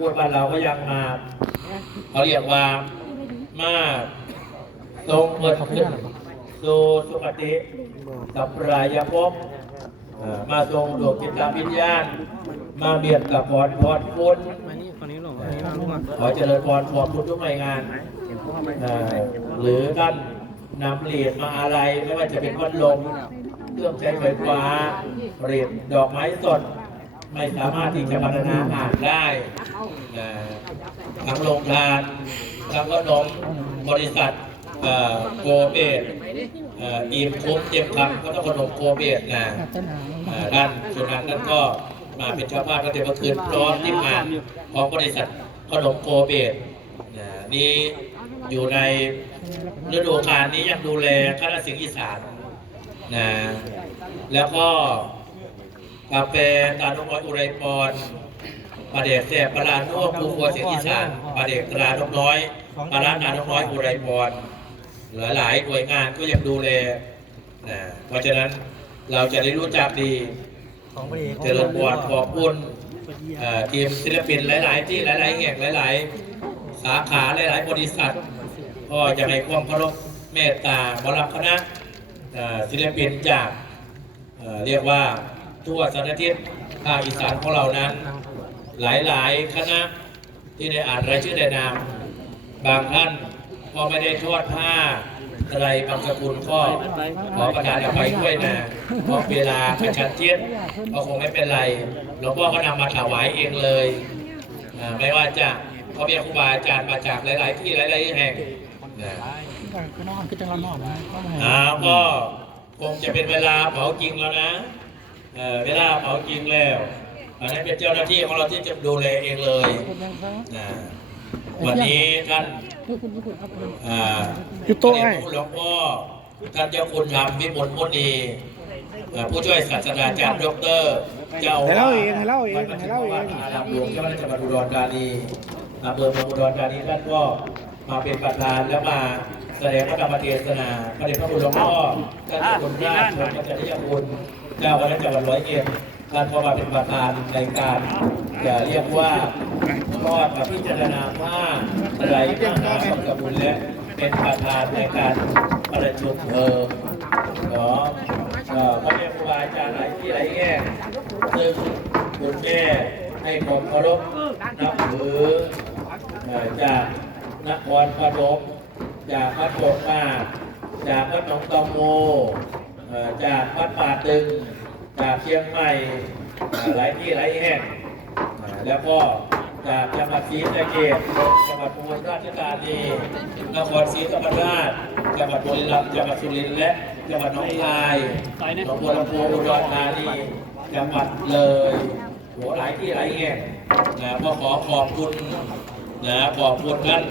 พูดบ้านเราก็ยังมาเขาเรียกว่ามาทรงเปิดขึ้นสู่สุคติกับรายภพมาทรงดวงจิตวิญญาณ มาเบียดกับพรพรคุณมานี่ฝั่งนี้หลงอันนี้มาลูกมาขอเจริญพรพรคุณทุกหน่วยงานเอ่หรือท่านนำเหรียญมาอะไรไม่ว่าจะเป็นพัดลมเครื่องใช้ไฟฟ้าเหรียญดอกไม้สด ไม่สามารถที่จะบรรณาอ่านได้ทั้งโรงทานทั้งขนมบริษัทเอ่อโกเบตเอ่ออิ่มคุ้มเต็มคำก็ต้องขนมโกเบตนะด้านส่วนนั้นก็มาเป็นชาวบ้านก็เต็มคืนพร้อมที่มานของบริษัทขนมโกเบตนี่อยู่ในฤดูกาลนี้ยังดูแลคณะสิงห์อีสานนะแล้วก็ กาแฟตาลน้อยอุไรพรปลาเด็กแซ่บปลาโน่ภูครัวเสียงอีสานปลาเด็กตราน้องน้อยปลาลาตาน้องน้อยอุไรพรหลายหลายๆหน่วยงานก็ยังดูแลนะเพราะฉะนั้นเราจะได้รู้จักดีเอกเจริญพรขอบคุณทีมศิลปินหลาย ๆ ที่หลาย ๆ แห่งหลาย ๆ สาขาหลาย ๆ บริษัท ก็จะให้ความเคารพเมตตาบรคณะศิลปินจากเรียกว่า ทั่วสารทิศภาคอีสานของเรานั้น หลายๆ คณะที่ได้อ่านรายชื่อในนาม บางท่านก็ไม่ได้ทอดผ้าอะไรบางสกุลก็ขอประทานอภัยด้วยนะเพราะเวลากระชันชิดก็คงไม่เป็นไรหลวงพ่อก็นำมาถวายเองเลยไม่ว่าจะพ่อแม่ครูบาอาจารย์มาจากหลาย ๆ ที่หลาย ๆ แห่งนะก็จังเรานอนนะก็ไม่อ่าก็คงจะเป็นเวลาเผาจริงแล้วนะ เออเวลาเผาจริงแล้วอันนั้นเป็นเจ้าหน้าที่ของเราที่จะดูแลเองเลยนะวันนี้ท่านอ่าอยู่โต๊ะไอ้พระเดชพระคุณหลวงพ่อท่านเจ้าคุณธรรมวิมลมุนีเอ่อผู้ช่วยศาสตราจารย์ดอกเตอรเจ้าให้เล่าเองให้เล่าเองวัดให้เล่าเองอารามหลวงเจ้าหน้าที่จังหวัดอุดรธานีอำเภอเมืองอุดรธานีท่านก็มาเป็นประธานแล้วมาแสดงพระธรรมเทศนาพระเดชพระคุณหลวงพ่อท่านเจ้าคุณราชวงศ์จันทยคุณ เจ้าคณะจังหวัดร้อยเอ็ดท่านก็มาเป็นประธานในการจะเรียกว่าทอดมาพิจารณาว่าอะไรมหาสังกบุญและเป็นประธานในการประชุมเพลิงเนาะเอ่อพระเดชครูบาอาจารย์หลายที่หลายแง่ซึ่งคุณแม่ให้ผมเคารพนับถือจากนครพนมจากวัดโบกมาจากวัดหนองตองโม จากวัดป่าตึง จากเชียงใหม่เอ่อหลายที่หลายแห่งอ่าแล้วก็จากจังหวัดศรีสะเกษจังหวัดอุบลราชธานีนครศรีธรรมราชจังหวัดบุรีรัมย์จังหวัดสุรินทร์และจังหวัดหนองคายหนองบัวลำพูอุดรธานีจังหวัดเลยโหหลายที่หลายแห่งนะก็ขอขอบคุณนะขอบคุณท่าน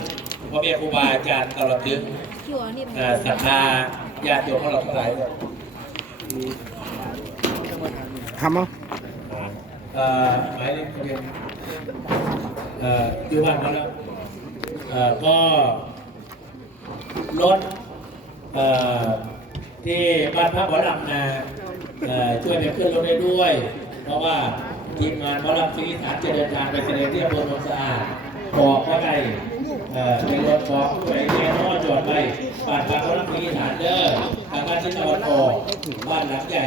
พ่อแม่ครูบาอาจารย์ตลอดถึงชัวร์นี่มันอ่าศรัทธาญาติโยมของเราทั้งหลาย ทำเอาเอ่อหมายเลขทะเบียนเอ่ออยู่บ้านเขาแล้วเอ่อก็รถเอ่อที่บ้านพักหมนะเอ่อช่วยไปขึ้นรถได้ด้วย เพราะว่าทีมงานหมอลำที่ฐานจะเดินทางไปแสดงที่อำเภอโนนสะอาดบอกว่าไง เอ่อเป็นรถของไปแน่นอจอดไปบ้านพักหมอลำที่ฐานเด้อทางบ้านที่ตะวันออกบ้านหลังใหญ่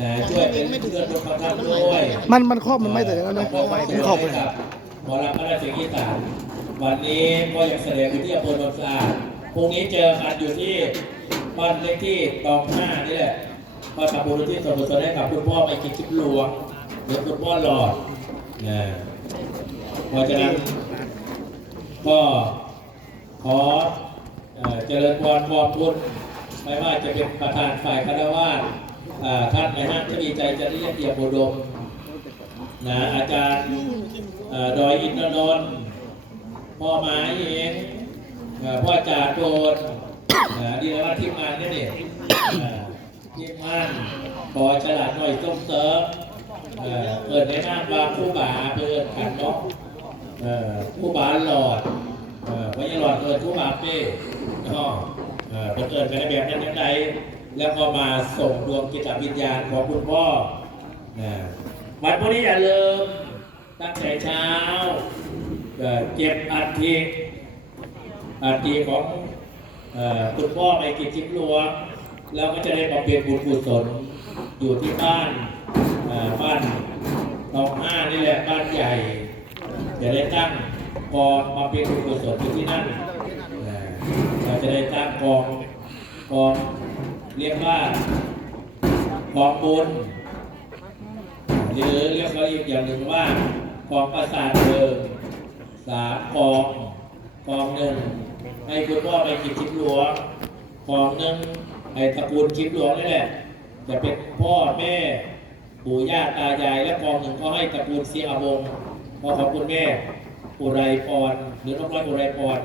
นะช่วยเป็นเพื่อนรถเขาทำด้วยมันมันครอบมันไม่แต่แล้วนะมันครอบไปหมอลำพระราชกิจสารวันนี้ก็ยังแสดงอยู่ที่อำเภอโนนสะอาดพรุ่งนี้เจอกันอยู่ที่บ้านเลขที่ตองห้านี่แหละก็ทำบุญที่สมุทรสาครให้กับคุณพ่อไปกินชิปหลวงหรือคุณพ่อหลอดนะเพราะฉะนั้น ก็ขอเจริญพรพรบุญไม่ว่าจะเป็นประธานฝ่ายคณะว่าสท่านในห้างทวีใจจะเรียกเตียมบุดมนะอาจารย์ดอยอินทนนท์พ่อหมาเองเอ่อพ่อจ่าโดนดีแล้วว่าทีมงานนี่นี่เอ่อทีมงานขอฉลาดหน่อยต้มเซิร์ฟเปิดในหน้าบางผู้บ่าเปิดขันเนาะเอ่อ ผู้บ่าหลอดเอ่อพญาหลอดเปิดผู้บ่าเป้เนาะเอ่อเปิดเอิดไปในแบบนั้นยังไงแล้วก็มาส่งดวงกิจวิญญาณของคุณพ่อวันพรุ่งนี้อย่าลืมตั้งแต่เช้าเก็บอัฐิอัฐิของคุณพ่อไปกิจจิบลัวงแล้วก็จะได้บำเพ็ญบุญกุศลอยู่ที่บ้านบ้านตองห้านี่แหละบ้านใหญ่ จะได้ตั้งกองมาเป็นบุญกุศลอยู่ที่นั่นเราจะได้ตั้งกองกองเรียกว่ากองบุญหรือเรียกเขาอีกอย่างหนึ่งว่ากองประสาทเพลิงสามกองกองหนึ่งให้คุณพ่อไปกินชิปหลวงกองหนึ่งให้ตระกูลชิปหลวงนี่แหละจะเป็นพ่อแม่ปู่ย่าตายายและกองหนึ่งก็ให้ตระกูลเสียอวง ศ์พ่อของคุณแม่อุไรพรหรือน้องน้อยอุไรพร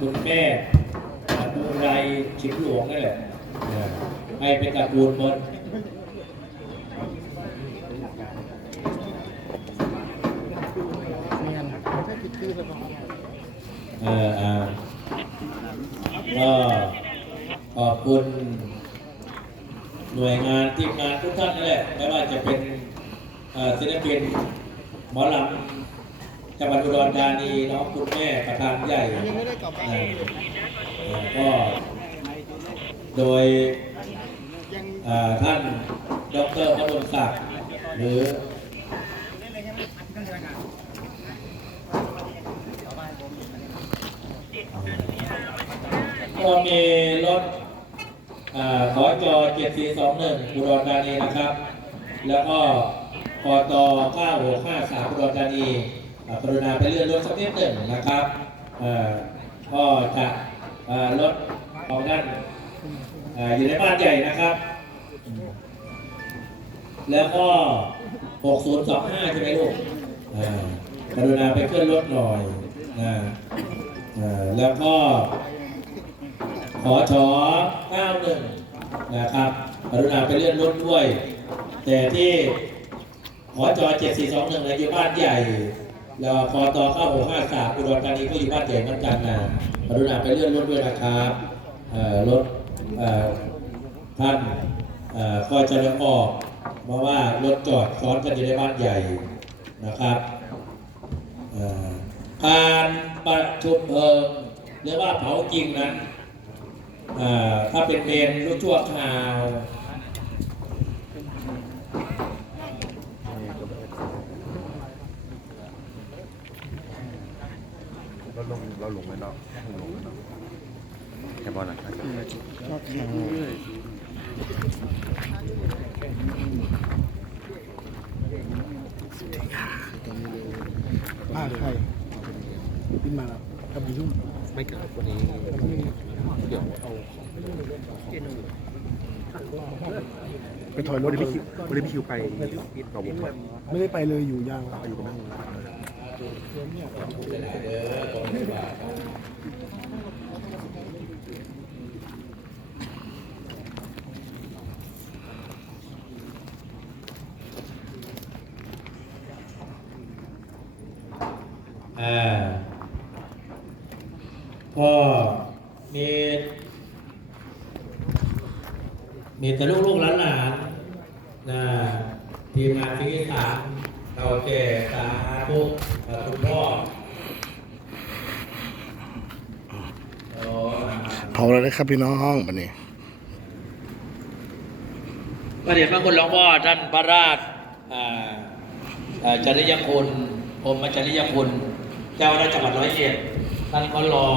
คุณแม่อุไรชิปหลวงนี่แหละให้เป็นตระกูลมดเอ่ออ่าก็ขอบคุณหน่วยงานทีมงานทุกท่านนั่นแหละไม่ว่าจะเป็นเอ่อศิลปิน หมอลำจังหวัดอุดรธานีน้องคุณแม่ประธานใหญ่ก็โดยท่านดรพดลศักดิ์หรือก็มีรถขอจอ7421อุดรธานีนะครับ แล้วก็ กต9653อุดรธานีกรุณาไปเลื่อนรถสักนิดหนึ่งนะครับก็จะเอ่อรถของท่านอ่าอยู่ในบ้านใหญ่นะครับ แล้วก็ 6025 ใช่ไหมลูกกรุณาไปเคลื่อนรถหน่อยนะอ่าแล้วก็ขอชอ91 นะครับกรุณาไปเลื่อนรถด้วย แต่ที่ ขอจอ7421เนี่ยอยู่บ้านใหญ่แล้วคอตอ9653อุดรธานีก็อยู่บ้านใหญ่เหมือนกันนะกรุณาไปเลื่อนรถด้วยนะครับเอ่อรถเอ่อท่านเอ่อคอยจะเลี้ยงออกเพราะว่ารถจอดซ้อนกันอยู่ในบ้านใหญ่นะครับเอ่อการประชุมเพลิงหรือว่าเผาจริงนั้นอ่าถ้าเป็นเมนรู้ชั่วคราว เราลงเราลงไว้เนาะลงไว้เนาะแค่บอลนะครับอ่าใครบินมาแล้วกับบิลุ่มไม่เกิดวันนี้เดี๋ยวเอาของไปถอยรวัถนนี้เลพี่ยคิววันนี้พี่คิวไปกับวงไหมไม่ได้ไปเลยอยู่ยาวอยู่นั่งอ่า ก็มีมีแต่ลูกๆหลานๆนะทีมงานที่สามเราแก่สา ธุเอ่อคุณพ่อโอ้เผาแล้วนะครับพี่น้องวันนี้พระเดชพระคุณหลวงพ่อท่านพระราชอ่าอ่าจริยคุณพรหมจริยคุณเจ้าคณะจังหวัดร้อยเอ็ดท่านก็รอ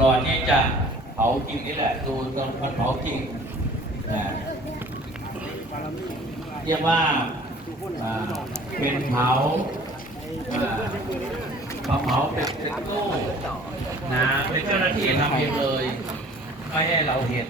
รอที่จะเผาจริงนี่แหละดูตอนมันเผาจริงอ่าเรียกว่าอ่า เป็นเผาอ่าเผาเผาเป็นเป็นตู้นะเป็นเจ้าหน้าที่ทำเองเลย ไม่ให้เราเห็น